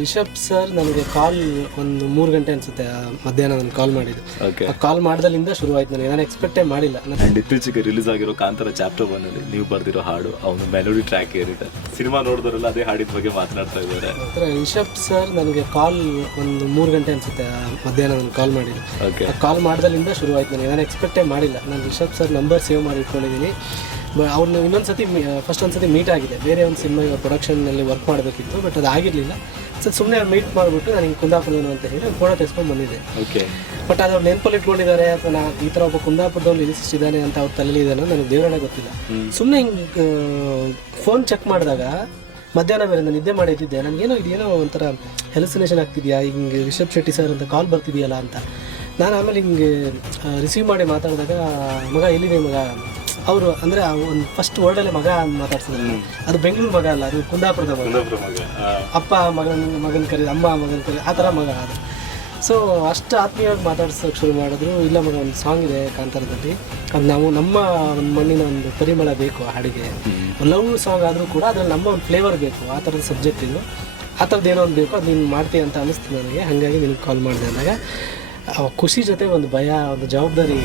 Rishabh sir ನನಗೆ ಕಾಲ್ ಒಂದು 3 ಗಂಟೆ ಅನ್ಸುತ್ತೆ ಮಧ್ಯಾಹ್ನ ನನಗೆ ಕಾಲ್ ಮಾಡಿದ್ದು. ಆ ಕಾಲ್ ಮಾಡ್ದಲ್ಲಿಂದ ಶುರು ಆಯ್ತು ನನಗೆ. ನಾನು ಎಕ್ಸ್ಪೆಕ್ಟೇ ಮಾಡಿಲ್ಲ. ಅಂಡ್ ಇತ್ತೀಚೆಗೆ ರಿಲೀಸ್ ಆಗಿರೋ ಕಾಂತಾರ ಚಾಪ್ಟರ್ 1 ಅಲ್ಲಿ ನೀವು ಬರ್ದಿರೋ ಹಾಡು ಅವನು ಮೆಲೋಡಿ ಟ್ರ್ಯಾಕ್ ಏನಿದೆ, ಸಿನಿಮಾ ನೋಡಿದ್ರಲ್ಲ ಅದೇ ಹಾಡಿನ ಬಗ್ಗೆ ಮಾತನಾಡ್ತಾ ಇದ್ದಾರೆ. ರಿಷಬ್ ಸರ್ ನನಗೆ ಕಾಲ್ ಒಂದು 3 ಗಂಟೆ ಅನ್ಸುತ್ತೆ ಮಧ್ಯಾಹ್ನ ನನಗೆ ಕಾಲ್ ಮಾಡಿದ್ದು. ಆ ಕಾಲ್ ಮಾಡ್ದಲ್ಲಿಂದ ಶುರು ಆಯ್ತು ನನಗೆ. ನಾನು ಎಕ್ಸ್ಪೆಕ್ಟೇ ಮಾಡಿಲ್ಲ. ನಾನು ರಿಷಬ್ ಸರ್ ನಂಬರ್ ಸೇವ್ ಮಾಡಿ ಇಟ್ಕೊಂಡಿದ್ದೀನಿ. ಅವ್ರನ್ನ ಇನ್ನೊಂದ್ಸತಿ ಫಸ್ಟ್ ಒಂದ್ಸತಿ ಮೀಟ್ ಆಗಿದೆ, ಬೇರೆ ಒಂದು ಸಿನಿಮಾ ಪ್ರೊಡಕ್ಷನ್ನಲ್ಲಿ ವರ್ಕ್ ಮಾಡಬೇಕಿತ್ತು, ಬಟ್ ಅದು ಆಗಿರಲಿಲ್ಲ. ಸೊ ಸುಮ್ಮನೆ ಮೀಟ್ ಮಾಡಿಬಿಟ್ಟು ನಾನು ಹಿಂಗೆ ಕುಂದಾಪುರದವನು ಅಂತ ಹೇಳಿ ಫೋಟೋ ತೆಗೆಸ್ಕೊಂಡು ಬಂದಿದ್ದೆ. ಬಟ್ ಅದು ಅವ್ರು ನೆನಪಲ್ಲಿ ಇಟ್ಕೊಂಡಿದ್ದಾರೆ ಅಥವಾ ನಾನು ಈ ಥರ ಒಬ್ಬ ಕುಂದಾಪುರದವ್ರು ಲಿರಿಸಿಸ್ಟ್ ಇದ್ದಾನೆ ಅಂತ ಅವ್ರ ತಲೆಯಲ್ಲಿ ಇದ್ದಾನೆ ನನಗೆ ದೇವರೇ ಗೊತ್ತಿಲ್ಲ. ಸುಮ್ಮನೆ ಹಿಂಗೆ ಫೋನ್ ಚೆಕ್ ಮಾಡಿದಾಗ ಮಧ್ಯಾಹ್ನ ಬೇರೆ ನಾನು ನಿದ್ದೆ ಮಾಡಿದ್ದಿದ್ದೆ. ನನಗೇನೋ ಇದೇನೋ ಒಂಥರ ಹೆಲುಸಿನೇಷನ್ ಆಗ್ತಿದೆಯಾ, ಹಿಂಗೆ ರಿಷಬ್ ಶೆಟ್ಟಿ ಸರ್ ಅಂತ ಕಾಲ್ ಬರ್ತಿದೆಯಲ್ಲ ಅಂತ. ನಾನು ಆಮೇಲೆ ಹಿಂಗೆ ರಿಸೀವ್ ಮಾಡಿ ಮಾತಾಡಿದಾಗ ಮಗ ಎಲ್ಲಿದೆ ಮಗ, ಅವರು ಅಂದರೆ ಒಂದು ಫಸ್ಟ್ ವರ್ಡಲ್ಲೇ ಮಗ ಅಂತ ಮಾತಾಡ್ಸಿದ್ರು. ಅದು ಬೆಂಗಳೂರು ಮಗ ಅಲ್ಲ, ಅದು ಕುಂದಾಪುರದ ಮಗ. ಅಪ್ಪ ಮಗನ ಕರಿ, ಅಮ್ಮ ಮಗನ ಕರಿ, ಆ ಥರ ಮಗ ಅದು. ಸೊ ಅಷ್ಟು ಆತ್ಮೀಯವಾಗಿ ಮಾತಾಡ್ಸೋಕೆ ಶುರು ಮಾಡಿದ್ರು. ಇಲ್ಲ ಮಗ ಒಂದು ಸಾಂಗ್ ಇದೆ ಕಾಂತಾರದಲ್ಲಿ, ಅದು ನಾವು ನಮ್ಮ ಒಂದು ಮಣ್ಣಿನ ಒಂದು ಪರಿಮಳ ಬೇಕು ಆ ಹಾಡಿಗೆ. ಲವ್ ಸಾಂಗ್ ಆದರೂ ಕೂಡ ಅದ್ರಲ್ಲಿ ನಮ್ಮ ಒಂದು ಫ್ಲೇವರ್ ಬೇಕು, ಆ ಥರದ ಸಬ್ಜೆಕ್ಟ್ ಇದು, ಆ ಥರದ್ದು ಏನೋ ಒಂದು ಬೇಕು, ಅದು ನೀನು ಮಾಡ್ತೀಯ ಅಂತ ಅನ್ನಿಸ್ತು ನನಗೆ. ಹಾಗಾಗಿ ನಿನಗೆ ಕಾಲ್ ಮಾಡಿದೆ ಅಂದಾಗ ಖುಷಿ ಜೊತೆ ಒಂದು ಭಯ, ಒಂದು ಜವಾಬ್ದಾರಿ